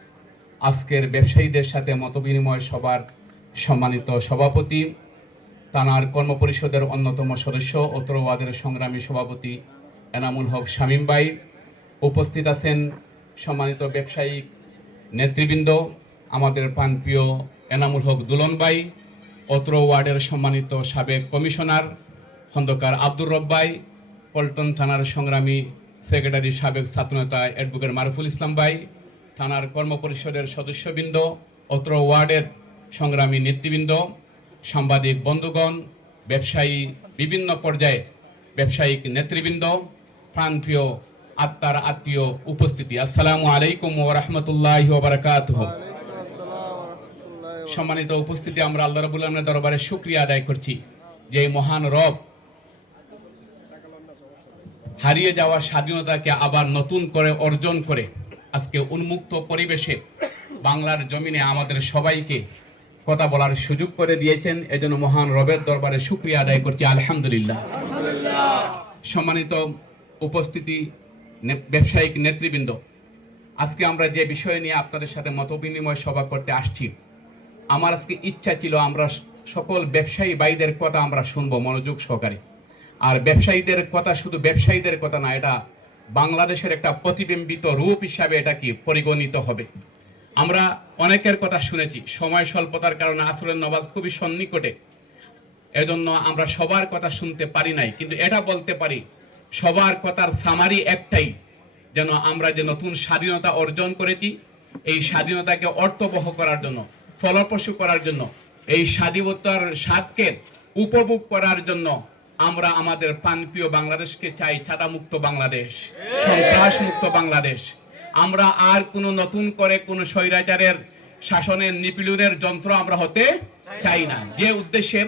আজকের ব্যবসায়ীদের সাথে মতবিনিময় সভার সম্মানিত সভাপতি, থানার কর্মপরিষদের অন্যতম সদস্য উত্তর ওয়ার্ডের সংগ্রামী সভাপতি এনামুল হক শামীম ভাই। উপস্থিত আছেন সম্মানিত ব্যবসায়িক নেতৃবৃন্দ, আমাদের প্রাণপ্রিয় এনামুল হক দুলন ভাই অত্র ওয়ার্ডের সম্মানিত সাবেক কমিশনার খন্দকার আব্দুর রব্বাই পল্টন থানার সংগ্রামী সেক্রেটারি সাবেক ছাত্রনেতা অ্যাডভোকেট মারুফুল ইসলাম ভাই থানার কর্মপরিষদের সদস্যবৃন্দ, অত্র ওয়ার্ডের সংগ্রামী নেতৃবৃন্দ, সাংবাদিক বন্ধুগণ, ব্যবসায়ী বিভিন্ন পর্যায়ে ব্যবসায়িক নেতৃবৃন্দ, প্রাণপ্রিয় আত্মার আত্মীয় উপস্থিতি। আসসালামু আলাইকুম ওরহমতুল্লাহ বারাকাতুহ। সম্মানিত উপস্থিতি, আমরা আল্লাহ রাবুল দরবারে শুক্রিয়া আদায় করছি যে মহান রব হারিয়ে যাওয়া স্বাধীনতাকে আবার নতুন করে অর্জন করে আজকে উন্মুক্ত পরিবেশে বাংলার জমিনে আমাদের সবাইকে কথা বলার সুযোগ করে দিয়েছেন। এজন্য মহান রবের দরবারে শুক্রিয়া আদায় করছি। আলহামদুলিল্লাহ। সম্মানিত উপস্থিতি ব্যবসায়িক নেতৃবৃন্দ, আজকে আমরা যে বিষয় নিয়ে আপনাদের সাথে মতবিনিময় সভা করতে আসছি, আমার আজকে ইচ্ছা ছিল আমরা সকল ব্যবসায়ী ভাইদের কথা আমরা শুনব মনোযোগ সহকারে। আর ব্যবসায়ীদের কথা শুধু ব্যবসায়ীদের কথা না, এটা বাংলাদেশের একটা প্রতিবিম্বিত রূপ হিসাবে এটা কি পরিগণিত হবে? আমরা অনেকের কথা শুনেছি, সময় স্বল্পতার কারণে আসরের নবাজ খুবই সন্নিকটে। এজন্য আমরা সবার কথা শুনতে পারি নাই, কিন্তু এটা বলতে পারি, সবার কথার সামারি একটাই, যেন আমরা যে নতুন স্বাধীনতা অর্জন করেছি, এই স্বাধীনতাকে অর্থবহ করার জন্য, ফলপ্রসূ করার জন্য, এই স্বাধীনতার স্বাদকে উপভোগ করার জন্য আমরা আমাদের প্রাণপ্রিয় বাংলাদেশকে চাই ছাতামুক্ত বাংলাদেশ সন্ত্রাস মুক্ত বাংলাদেশ। আমরা আর কোনো নতুন করে কোনো স্বৈরাচারের শাসনের নিপীড়নের যন্ত্র আমরা হতে চাই না। যে উদ্দেশ্যে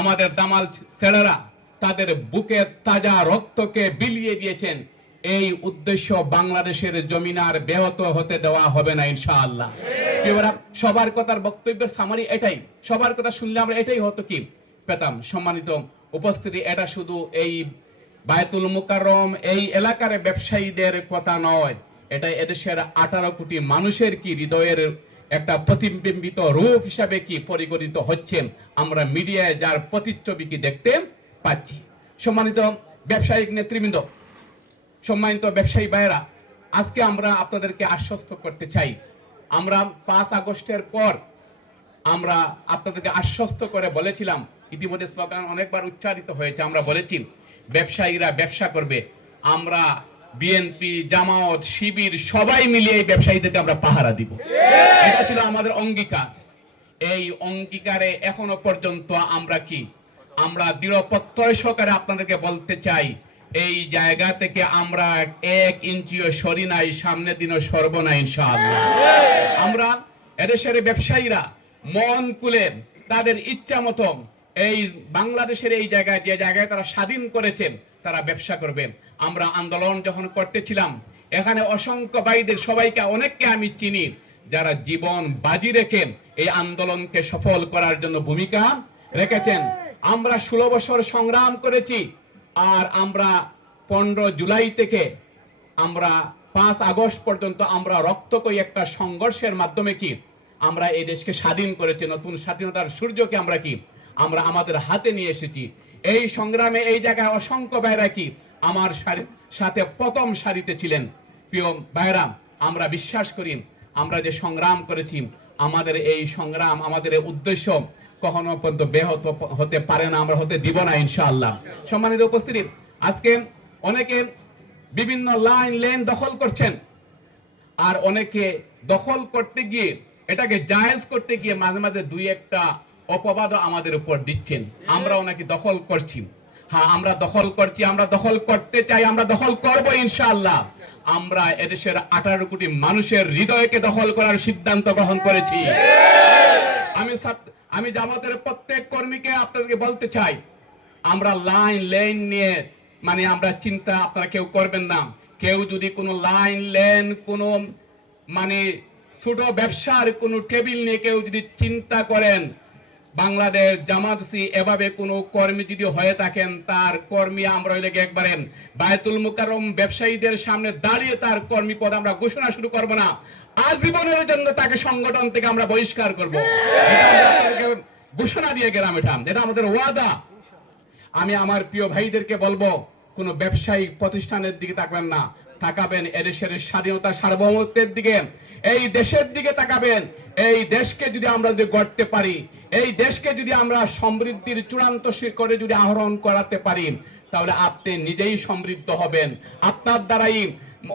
আমাদের দামাল ছেলেরা তাদের বুকের তাজা রক্তকে বিলিয়ে দিয়েছেন, এই উদ্দেশ্য বাংলাদেশের জমিনার ব্যাহত হতে দেওয়া হবে না ইনশাআল্লাহ। সবার কথার বক্তব্যের সামারি এটাই। সবার কথা শুনলে আমরা এটাই হতো কি? পেতাম সম্মানিত উপস্থিতি, এটা শুধু এই বায়তুল মুকাররম, এই এলাকার ব্যবসায়ীদের কথা নয়। এটা এদেশের আঠারো কোটি মানুষের কি হৃদয়ের একটা প্রতিবিম্বিত রূপ হিসাবে কি পরিগণিত হচ্ছে, আমরা মিডিয়ায় যার প্রতিচ্ছবি কি দেখতে পাচ্ছি। সম্মানিত ব্যবসায়িক নেতৃবৃন্দ, সম্মানিত ব্যবসায়ী ভাইয়েরা, আজকে আমরা আপনাদেরকে আশ্বস্ত করতে চাই। আমরা পাঁচ আগস্টের পর আমরা আপনাদেরকে আশ্বস্ত করে বলেছিলাম ইতিমধ্যে স্লোগান অনেকবার উচ্চারিত হয়েছে, আমরা বলেছি, ব্যবসায়ীরা ব্যবসা করবে। আমরা বিএনপি জামাত শিবির সবাই মিলিয়ে এই ব্যবসায়ীদেরকে আমরা পাহারা দিব। এটা ছিল আমাদের অঙ্গীকার। এই অঙ্গীকারে এখনও পর্যন্ত আমরা কি? আমরা দৃঢ় প্রত্যয় সহকারে আপনাদেরকে বলতে চাই, এই জায়গা থেকে আমরা এক ইঞ্চিও সরি নাই, সামনের দিনও সরব না, ইনশাআল্লাহ। আমরা এদেশের ব্যবসায়ীরা মন কুলে তাদের ইচ্ছা মতো এই বাংলাদেশের এই জায়গায়, যে জায়গায় তারা স্বাধীন করেছে, তারা ব্যবসা করবে। আমরা আন্দোলন যখন করতেছিলাম, এখানে অসংখ্য ভাইদের সবাইকে, অনেককে আমি চিনি, যারা জীবন বাজি রেখে এই আন্দোলনকে সফল করার জন্য ভূমিকা রেখেছেন। আমরা ষোলো বছর সংগ্রাম করেছি, আর আমরা পনেরো জুলাই থেকে আমরা পাঁচ আগস্ট পর্যন্ত আমরা রক্ত রক্তকই একটা সংঘর্ষের মাধ্যমে কি, আমরা এই দেশকে স্বাধীন করেছি। নতুন স্বাধীনতার সূর্যকে আমরা কি আমরা আমাদের হাতে নিয়ে এসেছি। এই সংগ্রামে এই জায়গায় অসংখ্য ভাইরা কি আমার সাথে প্রথম সারিতে ছিলেন। প্রিয় ভাইরা, আমরা বিশ্বাস করি, আমরা যে সংগ্রাম করেছি, আমাদের এই সংগ্রাম, আমাদের উদ্দেশ্য কখনো পর্যন্ত ব্যাহত হতে পারে না, আমরা হতে দিব না ইনশাআল্লাহ। সম্মানিত উপস্থিতি, আজকে অনেকে বিভিন্ন লাইন, লেন দখল করছেন। আর অনেকে দখল করতে গিয়ে, এটাকে জায়েজ করতে গিয়ে মাঝে মাঝে দুই একটা অপবাদও আমাদের উপর দিচ্ছেন। আমরাও নাকি দখল করছি। হ্যাঁ আমরা দখল করছি, আমরা দখল করতে চাই, আমরা দখল করব ইনশাআল্লাহ। আমরা এদেশের আঠারো কোটি মানুষের হৃদয়কে দখল করার সিদ্ধান্ত গ্রহণ করেছি। আমি আমি জামাতের প্রত্যেক কর্মীকে আপনাদেরকে বলতে চাই, আমরা লাইন লেন নিয়ে মানে আমরা চিন্তা আপনারা কেউ করবেন না। কেউ যদি কোনো লাইন লেন, কোনো মানে ছোট ব্যবসার কোনো টেবিল নিয়ে কেউ যদি চিন্তা করেন বাংলাদেশ জামাতসি এভাবে কোনো কর্মী যদি হয়ে থাকেন, তার কর্মী আমরা হইলে একবারে বায়তুল মুকাররম ব্যবসায়ীদের সামনে দাঁড়িয়ে তার কর্মী পদ আমরা ঘোষণা শুরু করব না। আজীবনের জন্য তাকে সংগঠন থেকে আমরা বহিষ্কার করব। ঘোষণা দিয়ে গেলাম এটা। এটা আমাদের ওয়াদা। আমি আমার প্রিয় ভাইদেরকে বলব, কোনো ব্যবসায়িক প্রতিষ্ঠানের দিকে তাকবেন না। তাকাবেন এদেশের স্বাধীনতা সার্বভৌমত্বের দিকে। এই দেশের দিকে তাকাবেন। এই দেশকে যদি আমরা যদি গড়তে পারি, এই দেশকে যদি আমরা সমৃদ্ধির চূড়ান্ত শিখরে যদি আহরণ করাতে পারি, তাহলে আপনি নিজেই সমৃদ্ধ হবেন। আপনার দ্বারাই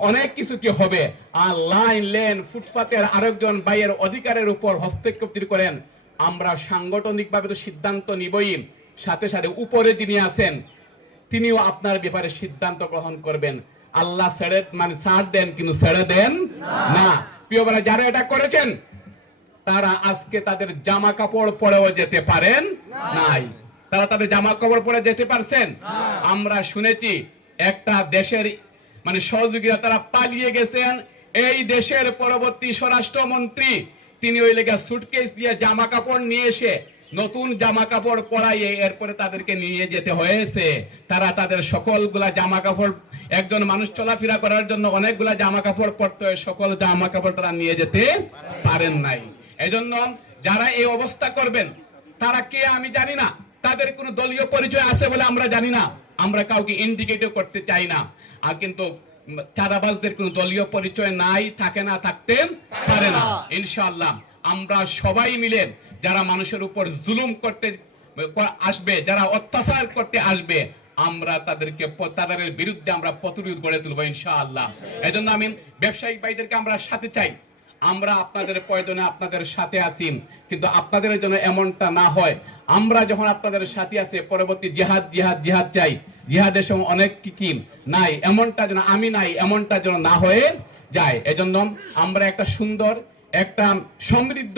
অনেক কিছু কি হবে? আর লাইন, লেন, ফুটপাতের আরেকজন বাইয়ের অধিকারের উপর হস্তক্ষেপ করেন, আমরা সাংগঠনিকভাবে তো সিদ্ধান্ত নিবই। সাথে সাথে উপরে যিনি আছেন, তিনিও আপনার ব্যাপারে সিদ্ধান্ত গ্রহণ করবেন। আল্লাহ ছেড়ে মানে ছাড় দেন, কিন্তু ছেড়ে দেন না। প্রিয় যারা এটা করেছেন তারা আজকে তাদের জামা কাপড় পরেও যেতে পারেন নাই। তারা তাদের জামা কাপড় পরে যেতে পারছেন? আমরা শুনেছি একটা দেশের মানে সহযোগীরা তারা পালিয়ে গেছেন। এই দেশের পরবর্তী স্বরাষ্ট্রমন্ত্রী তিনি ওই লেগে সুটকেস দিয়ে জামা কাপড় নিয়ে এসে নতুন জামা কাপড় পরাইয়ে এরপরে তাদেরকে নিয়ে যেতে হয়েছে। তারা তাদের সকলগুলা জামা কাপড় একজন মানুষ চলাফেরা করার জন্য অনেকগুলা জামা কাপড় পরতে হয় সকল জামা কাপড় তারা নিয়ে যেতে পারেন নাই। এজন্য যারা এই অবস্থা করবেন, তারা কে আমি জানি না। তাদের কোনো দলীয় পরিচয় আছে বলে আমরা জানি না। আমরা কাউকে ইন্ডিকেটও করতে চাই না। আর কিন্তু চাঁদাবাজদের কোনো দলীয় পরিচয় নাই, থাকে না, থাকতে পারে না। ইনশাআল্লাহ, আমরা সবাই মিলে যারা মানুষের উপর জুলুম করতে আসবে, যারা অত্যাচার করতে আসবে, আমরা তাদেরকে তাদের বিরুদ্ধে আমরা প্রতিরোধ গড়ে তুলবো ইনশাআল্লাহ। এজন্য আমি ব্যবসায়িক ভাইদেরকে আমরা সাথে চাই। আমরা আপনাদের প্রয়োজনে আপনাদের সাথে আছি, কিন্তু আপনাদের জন্য এমনটা না হয়। আমরা যখন আপনাদের সাথে আছে, পরবর্তী জিহাদ জিহাদ জিহাদ চাই। জিহাদের সময় অনেক কি নাই, এমনটা যেন আমি নাই, এমনটা যেন না হয়ে যায়। এজন্য আমরা একটা সুন্দর, একটা সমৃদ্ধ,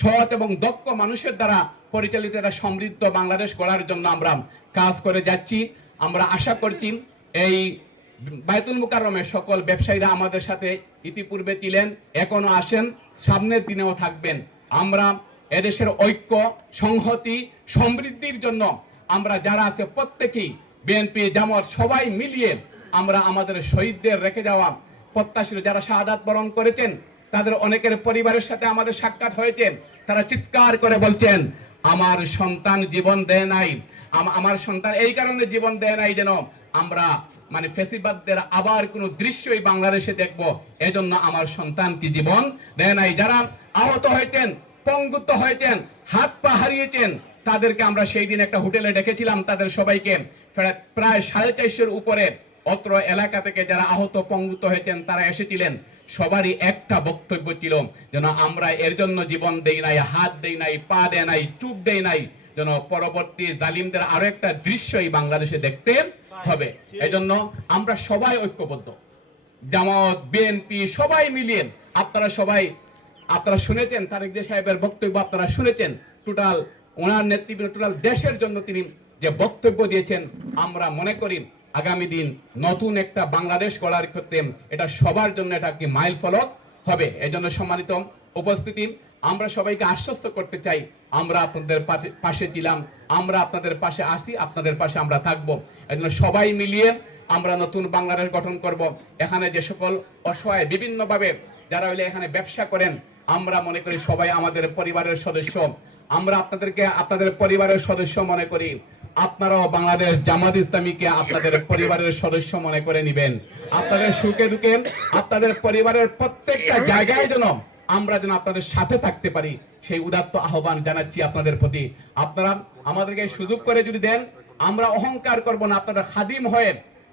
সৎ এবং দক্ষ মানুষের দ্বারা পরিচালিত একটা সমৃদ্ধ বাংলাদেশ গড়ার জন্য আমরা কাজ করে যাচ্ছি। আমরা আশা করছি এই বায়তুল মুকাররমের সকল ব্যবসায়ীরা আমাদের সাথে ইতিপূর্বে ছিলেন, এখনও আসেন, সামনের দিনেও থাকবেন। আমরা এদেশের ঐক্য, সংহতি, সমৃদ্ধির জন্য আমরা যারা আছে প্রত্যেকেই বিএনপি, জামাত সবাই মিলিয়ে আমরা আমাদের শহীদদের রেখে যাওয়া প্রত্যাশী যারা শাহাদাত বরণ করেছেন, তাদের অনেকের পরিবারের সাথে আমাদের সাক্ষাৎ হয়েছে। তারা চিৎকার করে বলছেন, আমার সন্তান জীবন দেয় নাই। আম- আমার সন্তান এই কারণে জীবন দেয় নাই যেন আমরা মানে ফেসিবাদদের আবার কোনো দৃশ্যই বাংলাদেশে দেখব, এজন্য আমার সন্তান কি জীবন দেয় নাই। যারা আহত হয়েছেন, পঙ্গুত্ব হয়েছেন, হাত পা হারিয়েছেন, তাদেরকে আমরা সেই দিন একটা হোটেলে ডেকেছিলাম, তাদের সবাইকে প্রায়- সাড়ে চারশোর উপরে অত্র এলাকা থেকে যারা আহত পঙ্গুত হয়েছেন, তারা এসেছিলেন। সবারই একটা বক্তব্য ছিল যেন আমরা এর জন্য জীবন দেই নাই, হাত দেই নাই, পা দেয় নাই, চুপ দেই নাই, যেন পরবর্তী জালিমদের আরও একটা দৃশ্যই বাংলাদেশে দেখতে হবে। এজন্য আমরা সবাই ঐক্যবদ্ধ। জামাত বিএনপি সবাই মিলিয়ে আপনারা সবাই, আপনারা শুনেছেন তারেক জিয়া সাহেবের বক্তব্য, আপনারা শুনেছেন টোটাল ওনার নেতৃত্বে টোটাল দেশের জন্য তিনি যে বক্তব্য দিয়েছেন, আমরা মনে করি আগামী দিন নতুন একটা বাংলাদেশ গড়ার ক্ষেত্রে এটা সবার জন্য এটা কি মাইল ফলক হবে। এজন্য সম্মানিত উপস্থিতি, আমরা সবাইকে আশ্বস্ত করতে চাই, আমরা আপনাদের পাশে ছিলাম। আমরা আপনাদের পাশে আসি, আপনাদের পাশে আমরা থাকব। এজন্য সবাই মিলিয়ে আমরা নতুন বাংলাদেশ গঠন করব। এখানে যে সকল অসহায় বিভিন্নভাবে যারা হইলে এখানে ব্যবসা করেন, আমরা মনে করি সবাই আমাদের পরিবারের সদস্য। আমরা আপনাদেরকে, আপনাদের পরিবারের সদস্য মনে করি। আপনারাও বাংলাদেশ জামাত ইসলামীকে আপনাদের পরিবারের সদস্য মনে করে নেবেন। আপনাদের সুখে দুঃখে, আপনাদের পরিবারের প্রত্যেকটা জায়গায় যেন আমরা যেন আপনাদের সাথে থাকতে পারি, সেই উদাত্ত আহ্বান জানাচ্ছি আপনাদের প্রতি। আপনারা আমাদেরকে সুযোগ করে যদি দেন, আমরা অহংকার করব না, আপনারা খাদিম হয়ে,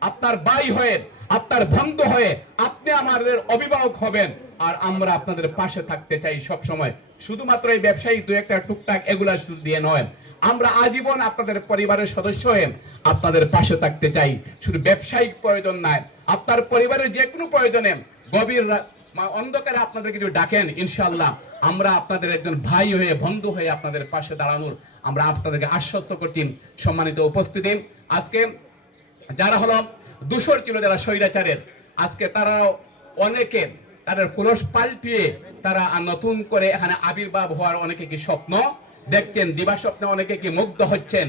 আপনার ভাই হয়ে, আপনার বন্ধু হয়ে, আপনি আমাদের অভিভাবক হবেন। আর আমরা আপনাদের পাশে থাকতে চাই সব সময় শুধুমাত্র এই ব্যবসায়ী দু একটা টুকটাক এগুলা শুধু দিয়ে নয়, আমরা আজীবন আপনাদের পরিবারের সদস্য হয়ে আপনাদের পাশে থাকতে চাই। শুধু ব্যবসায়িক প্রয়োজন নয়, আপনার পরিবারের যে কোনো প্রয়োজনে গভীর অন্ধকারে আপনাদের কিছু ডাকেন ইনশাল্লাহ আমরা আপনাদের একজন ভাই হয়ে, বন্ধু হয়ে আপনাদের পাশে দাঁড়ানোর আমরা আপনাদেরকে আশ্বস্ত করছি, সম্মানিত উপস্থিতি। আজকে যারা হলো দূষর ছিল যারা স্বৈরাচারের, আজকে তারাও অনেকে তাদের ফুলস পাল্টিয়ে তারা নতুন করে এখানে আবির্ভাব হওয়ার অনেকে কি স্বপ্ন দেখছেন দিবা স্বপ্নে অনেকে কি মুগ্ধ হচ্ছেন?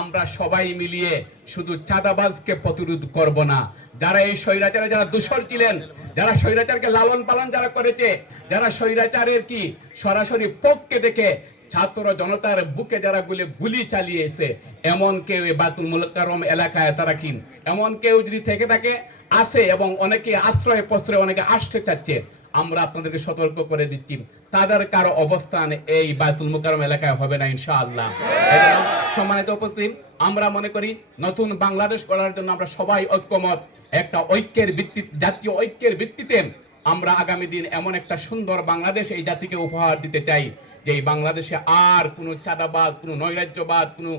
আমরা সবাই মিলিয়ে শুধু চাঁদাবাজকে প্রতিরোধ করব না। যারা এই স্বৈরাচারে যারা দূষর ছিলেন, যারা স্বৈরাচারকে লালন পালন যারা করেছে, যারা স্বৈরাচারের কি সরাসরি পক্ষে দেখে ছাত্র জনতার বুকে যারা গুলি গুলি চালিয়েছে, এমন কেউ এই বাতুল মুলকারম এলাকায় তারা কি এমন কেউ যদি থেকে থাকে, আসে এবং অনেকে আশ্রয় প্রশ্রয় অনেকে আসতে চাচ্ছে, আমরা আপনাদেরকে সতর্ক করে দিচ্ছি। তাদের কারও অবস্থান এই বাতুল মুকারম এলাকায় হবে না, ইনশাআল্লাহ। সম্মানিত উপস্থিত, আমরা মনে করি নতুন বাংলাদেশ গড়ার জন্য আমরা সবাই ঐক্যমত। একটা ঐক্যের ভিত্তি জাতীয় ঐক্যের ভিত্তিতে আমরা আগামী দিন এমন একটা সুন্দর বাংলাদেশ এই জাতিকে উপহার দিতে চাই, যে এই বাংলাদেশে আর কোনো চাঁদাবাজ, কোনো নৈরাজ্যবাদ, কোনো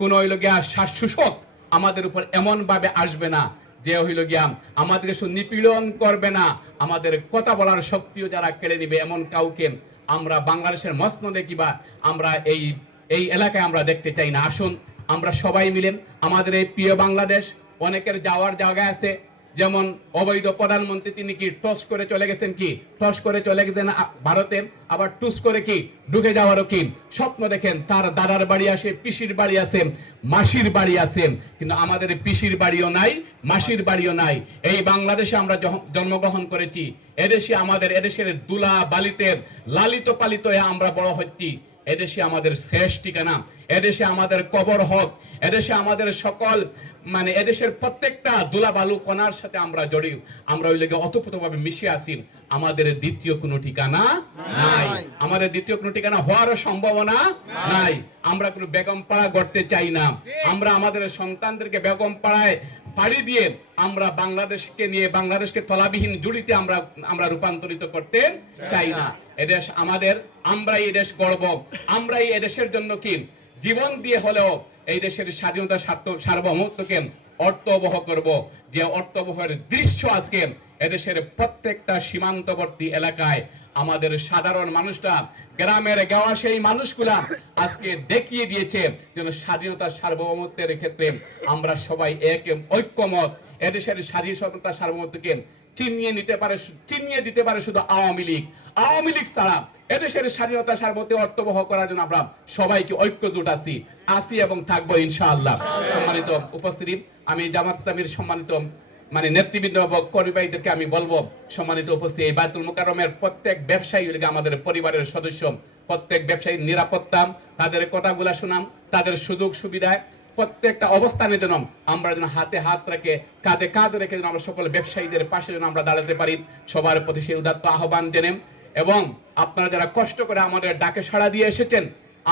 কোনো হইল গিয়া শ্বাসশোষক আমাদের উপর এমন ভাবে আসবে না, যে হইল গিয়া আমাদেরকে শুধু নিপীড়ন করবে না, আমাদের কথা বলার শক্তিও যারা কেড়ে নিবে এমন কাউকে আমরা বাংলাদেশের মসনদে কিবা আমরা এই এই এলাকায় আমরা দেখতে চাই না। আসুন, আমরা সবাই মিলে আমাদের এই প্রিয় বাংলাদেশ অনেকের যাওয়ার জায়গা আছে। যেমন অবৈধ প্রধানমন্ত্রী তিনি কি টস করে চলে গেছেন কি? টস করে চলে গেছেন ভারতে, আবার টুস করে কি? ঢুকে যাওয়ারও কি? স্বপ্ন দেখেন, তার দাদার বাড়ি আসে পিসির বাড়ি আছে, মাসির বাড়ি আছে। কিন্তু আমাদের পিসির বাড়িও নাই, মাসির বাড়িও নাই। এই বাংলাদেশে আমরা জন্মগ্রহণ করেছি। এদেশে আমাদের, এদেশের দুলা বালিতে লালিত পালিত আমরা বড় হচ্ছি। এদেশে আমাদের শেষ ঠিকানা, এদেশে আমাদের কবর হক, এদেশে আমাদের সকল মানে এদেশের প্রত্যেকটা দোলা বালু কণার সাথে আমরা জড়িয়ে আমরা ওই লেগে অতপ্রতভাবে মিশে আসি আমাদের দ্বিতীয় কোনো ঠিকানা নাই। আমাদের দ্বিতীয় কোনো ঠিকানা হওয়ারও সম্ভাবনা নাই। আমরা কোনো বেগম পাড়া গড়তে চাই না। আমরা আমাদের সন্তানদেরকে বেগম পাড়ায় পাড়ি দিয়ে আমরা বাংলাদেশকে নিয়ে, বাংলাদেশকে তলাবিহীন জুড়িতে আমরা আমরা রূপান্তরিত করতে চাই না। এদেশ আমাদের আমরাই এই দেশ গর্ব। আমরাই এদেশের জন্য কি? জীবন দিয়ে হলেও এই দেশের স্বাধীনতা স্বার্থ- সার্বভৌমত্বকে অর্থবহ করব। যে অর্থবহের দৃশ্য আজকে এদেশের প্রত্যেকটা সীমান্তবর্তী এলাকায় আমাদের সাধারণ মানুষটা, গ্রামের গাওয়া সেই মানুষগুলা আজকে দেখিয়ে দিয়েছে যেন স্বাধীনতার সার্বভৌমত্বের ক্ষেত্রে আমরা সবাই এক ঐক্যমত। এদেশের স্বাধীনতা সার্বভৌমত্বকে চিনিয়ে নিতে পারে চিনিয়ে দিতে পারে শুধু আওয়ামী লীগ। আওয়ামী লীগ ছাড়া এদেশের স্বাধীনতা সার্বভৌমত্ব অর্থবহ করার জন্য আমরা সবাইকে ঐক্যজোট আছি আছি এবং থাকব ইনশাআল্লাহ। সম্মানিত উপস্থিতি, আমি জামাত ইসলামীর সম্মানিত মানে নেতৃবৃন্দ কর্মীবাহীদেরকে আমি বলব, সম্মানিত উপস্থিতি, এই বায়তুল মুকাররমের প্রত্যেক ব্যবসায়ী আমাদের পরিবারের সদস্য। প্রত্যেক ব্যবসায়ীর নিরাপত্তা, তাদের কথাগুলা শুনাম, তাদের সুযোগ সুবিধায় প্রত্যেকটা অবস্থানে যেন আমরা যেন হাতে হাত রেখে, কাঁধে কাঁধ রেখে যেন আমরা সকল ব্যবসায়ীদের পাশে যেন আমরা দাঁড়াতে পারি, সবার প্রতি সেই উদাত্ত আহ্বান জেনেন এবং আপনারা যারা কষ্ট করে আমাদের ডাকে সাড়া দিয়ে এসেছেন,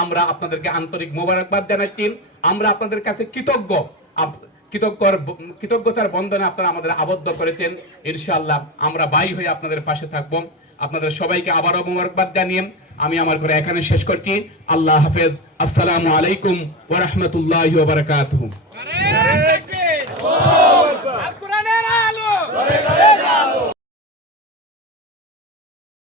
আমরা আপনাদেরকে আন্তরিক মোবারকবাদ জানাচ্ছি। আমরা আপনাদের কাছে কৃতজ্ঞ। কৃতজ্ঞর কৃতজ্ঞতার বন্ধনে আপনারা আমাদের আবদ্ধ করেছেন। ইনশাআল্লাহ আমরা বাই হয়ে আপনাদের পাশে থাকব। আপনাদের সবাইকে আবারও মোবারকবাদ জানিয়ে আমি আমার করে এখানে শেষ করছি আল্লাহ হাফেজ আসসালামু আলাইকুম ওরহমতুল্লাহ বারকাত